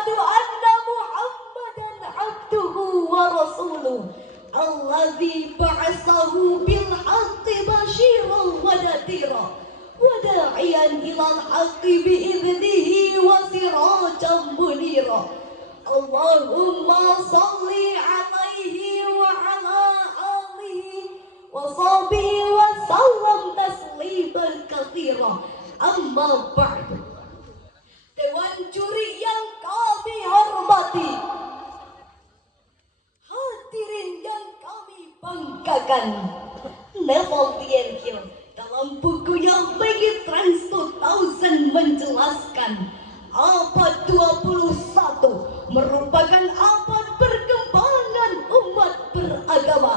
asyhadu anna Muhammadan abduhu wa rasuluh alladzi ba'atsahu bil haqqi basyiran wa nadhira wa da'iyan ilal haqqi bi idnihi wa sirajan munira. Allahumma shalli alaihi wa ala alihi wa sahbihi wa sallam tasliman katsira. Amma ba'du. Dewan juri yang kami hormati, hadirin yang kami banggakan, Neville Bienville dalam bukunya Bagi Trans 2000 menjelaskan abad 21 merupakan abad perkembangan umat beragama.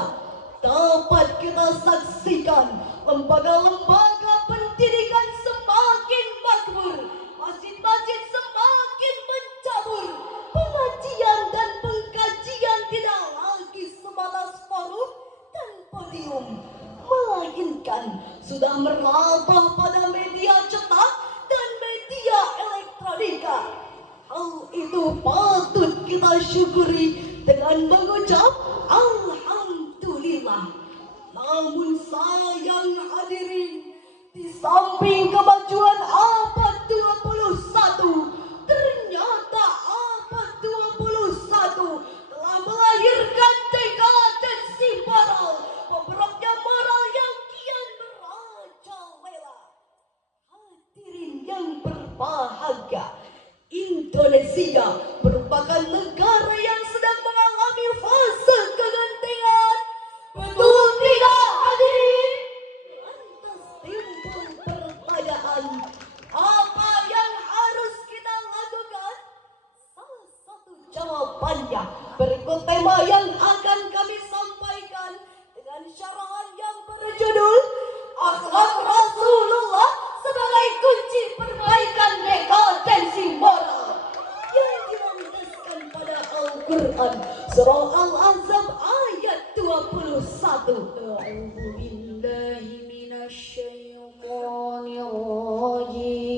Dapat kita saksikan lembaga-lembaga pendidikan semakin makmur, masjid-masjid semakin menjamur, pengajian dan pengkajian tidak lagi sebatas forum dan podium, melainkan sudah merambah pada media cetak dan media elektronika. Hal itu patut kita syukuri dengan mengucap alhamdulillah. Namun sayang hadirin, di samping kemajuan abad 21, ternyata abad 21 telah melahirkan dekadensi moral, bobroknya moral yang kian merajalela. Hadirin yang berbahagia, Indonesia merupakan negara yang sedang mengalami fase kegentingan. Betul tidak hadirin? Lantas timbul pertanyaan, apa yang harus kita lakukan? Salah satu jawabannya berikut tema yang akan kami sampaikan dengan syarahan yang berjudul Akhlak Rasulullah sebagai kunci perbaikan dekadensi moral, yang dilandaskan pada Al-Quran surah Al-Ahzab ayat 21. A'udzu billahi minasyaitonir rajim.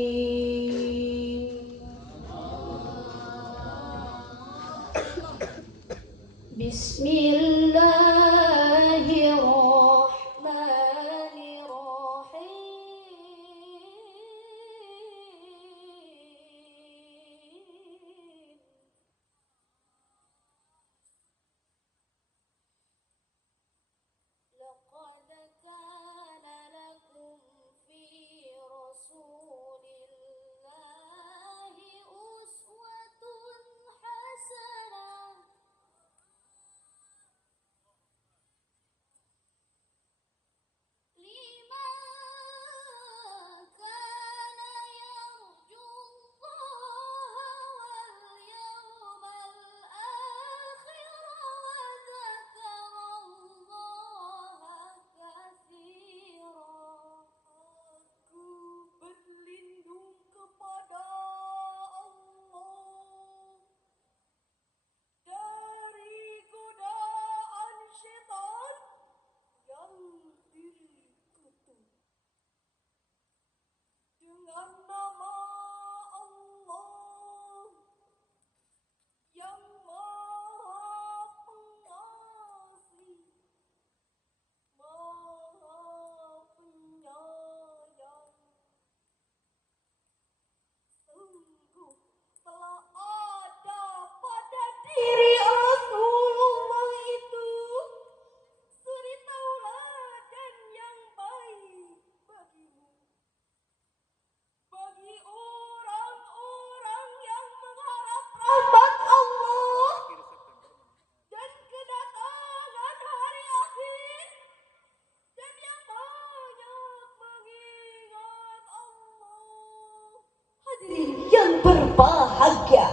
Yang berbahagia,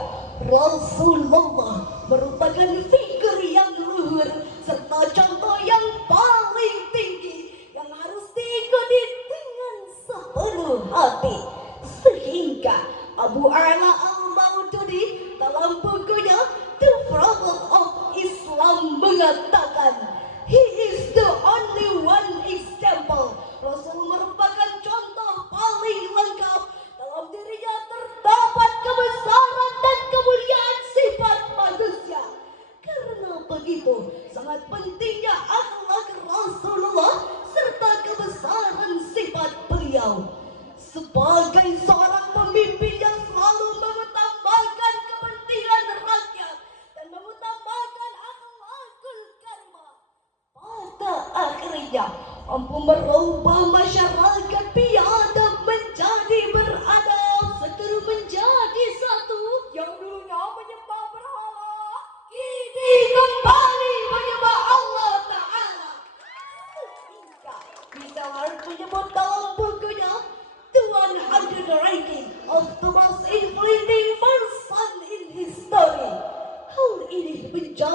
Rasulullah merupakan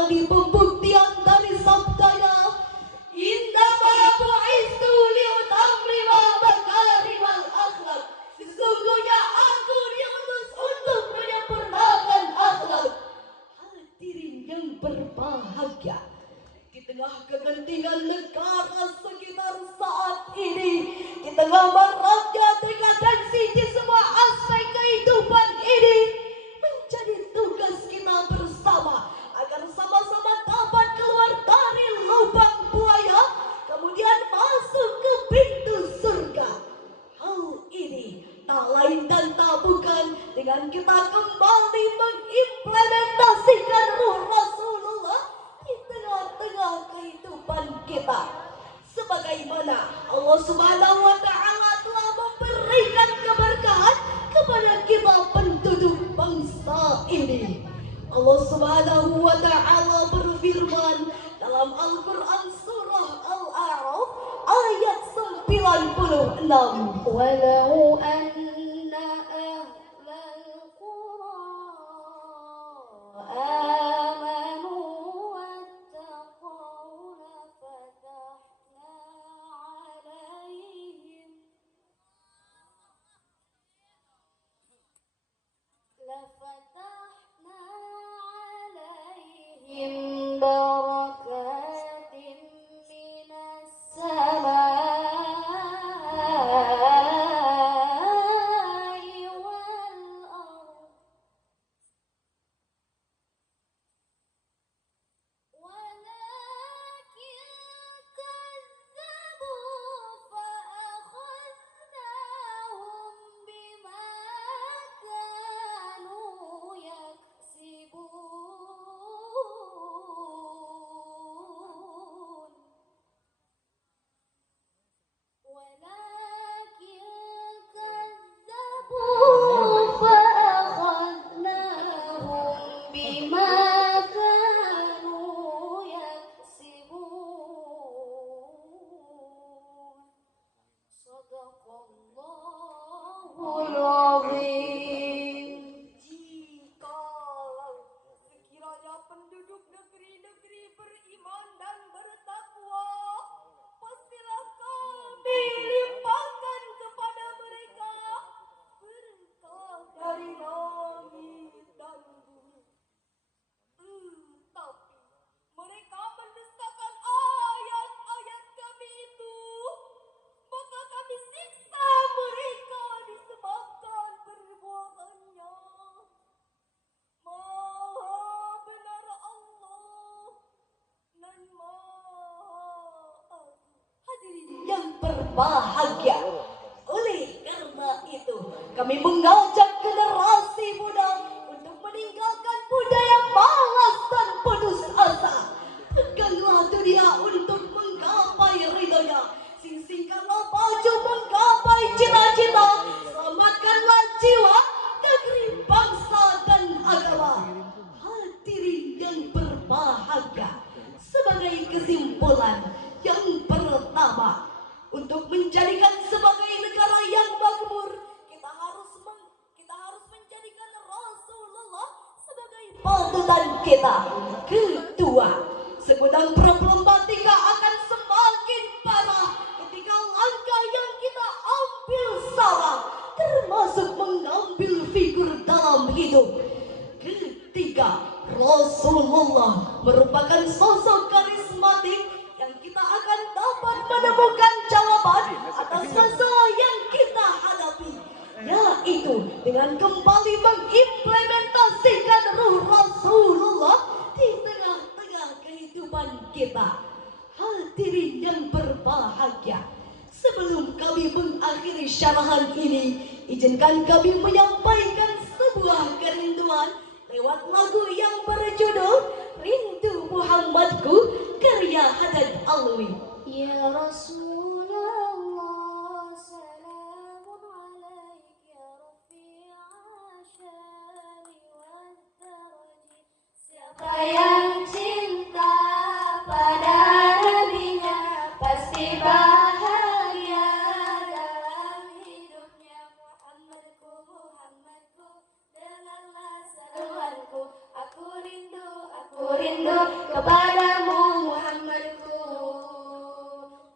lagi pembuktian dari sabdanya. Innama bu'istu liutammima makarimal akhlak. Sesungguhnya aku diutus untuk menyempurnakan akhlak. Hadirin yang berbahagia, di tengah kegentingan negara sekitar saat ini, di tengah maraknya dekadensi di semua aspek kehidupan ini, menjadi tugas kita bersama agar sama-sama dapat keluar dari lubang buaya, kemudian masuk ke pintu surga. Hal ini tak lain dan tak bukan dengan kita kembali mengimplementasikan ruh Rasulullah di tengah-tengah kehidupan kita. Sebagaimana Allah Subhanahu wa Ta'ala telah memberikan keberkahan kepada kita penduduk bangsa ini. Allah Subhanahu wa Ta'ala berfirman dalam Al-Quran surah Al-A'raf ayat 96. Walau anna ahlal qura amanu wattaqaw lafatahna alaihim barakatin minas samai wal ardh walakin kadzabu fa'akhadnahum bima kanu yaksibun walakin kadzabu fa'akhadnahum bima kanu yaksibun Sadaqallahul azim. Jikalau sekiranya penduduk negeri-negeri beriman dan bertakwa, pastilah kami limpahkan kepada mereka berkah dari langit dan bumi. Tapi mereka mendustakan ayat-ayat kami itu, maka kami siksa mereka disebabkan perbuatannya. Maha benar Allah dan Maha Agung. Hadirin yang berbahagia, oleh karena itu kami mengajak generasi muda untuk meninggalkan budaya malas dan putus asa. Peganglah dunia untuk menggapai ridhonya. Singsingkanlah baju menggapai cita-cita. Selamatkanlah jiwa, negeri, bangsa, dan agama. Hadirin yang berbahagia, sebagai kesimpulan yang pertama, untuk menjadikan sebagai negara yang makmur, kita harus menjadikan Rasulullah sebagai panutan kita. Kedua, segudang problematika akan semakin parah ketika langkah yang kita ambil salah, termasuk mengambil figur dalam hidup. Ketiga, Rasulullah merupakan sosok karismatik yang kita akan dapat menemukan jawaban atas masalah yang kita hadapi, yaitu dengan kembali mengimplementasikan ruh Rasulullah di tengah-tengah kehidupan kita. Hadirin yang berbahagia, sebelum kami mengakhiri syarahan ini, izinkan kami menyampaikan sebuah kerinduan lewat lagu yang berjudul Rindu Muhammadku, karya Haddad Alwi. Ya Rasulullah, salamun alaik ya rafi'a syani wad daraji. Siapa yang cinta pada nabinya pasti bahagia dalam hidupnya. Muhammadku, Muhammadku, dengarlah seruanku. Aku rindu kepadamu Muhammadku.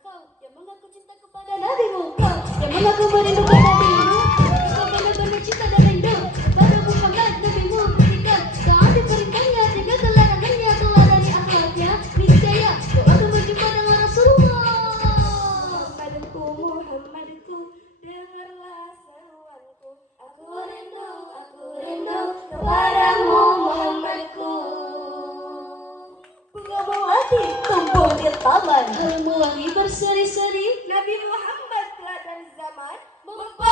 Kau yang mengaku cinta kepada nabimu, kau yang mengaku merindukan nabimu, kau benar-benar cinta dan rindu kepada Muhammad nabimu. Jika taati perintahnya, jika larangannya, teladani akhlaknya, niscaya kau akan berjumpa dengan Rasulullah. Muhammadku, dengarlah seruanku. Aku rindu kepadamu Muhammadku. Bunga melati tumbuh di taman, Harum wangi berseri-seri, Nabi Muhammad telah dari zaman membawa